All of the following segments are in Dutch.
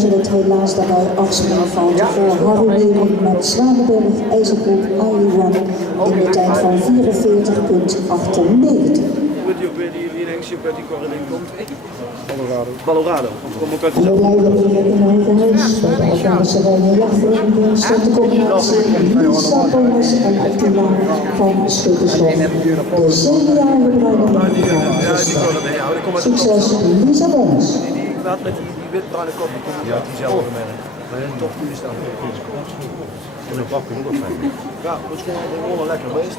Nijmegen werd helaas daarbij afspraak valt voor Harry Weering met Zwanenberg IJzergroep I1 in de tijd van 44,98. Weet je ook weer die Hengstje uit die korreling komt? Colorado. Kom ook uit de De leider in Hogerhuis bij de Afghanische Jachtvereniging stond de combinatie Lisa Bonus en Attila van Schuttershof. De 7-jarige bruine. Succes Lisa Bonus. Die met die wit-bruine kop, die komt uit diezelfde merk. Toch die is dan. En een bakje moet ook zijn. Ja, dat is gewoon een lekker beest.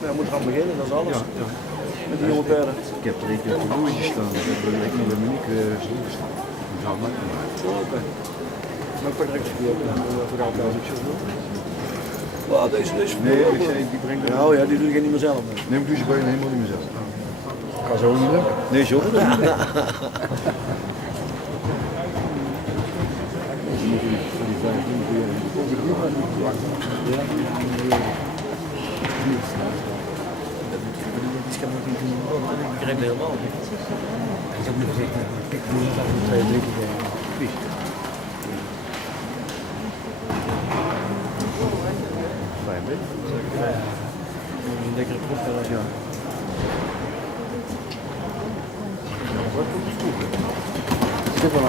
Nou, je moet eraan beginnen, dat is alles. Ja. Met die jonge perden. Ik heb er een keer op een roeitje staan. Dat heb ik niet bij Monique gestaan. Die zou het lekker maken. Oké. Maar ik pak direct die op. Verhaal als ik zo doe. Oh, deze is Nee, ik zei, die brengt er. Oh ja, die doe ik niet meer zelf. Neem ik dus bij je helemaal niet meer zelf. Kan zo niet lukken. Nee, zo. Ik begreep het helemaal niet. Ik heb nu gezegd, ik doe het al 2 weken vies. Fijn beetje. Een lekkere proef. Ja. Wat komt er toe? Ik heb wel aan.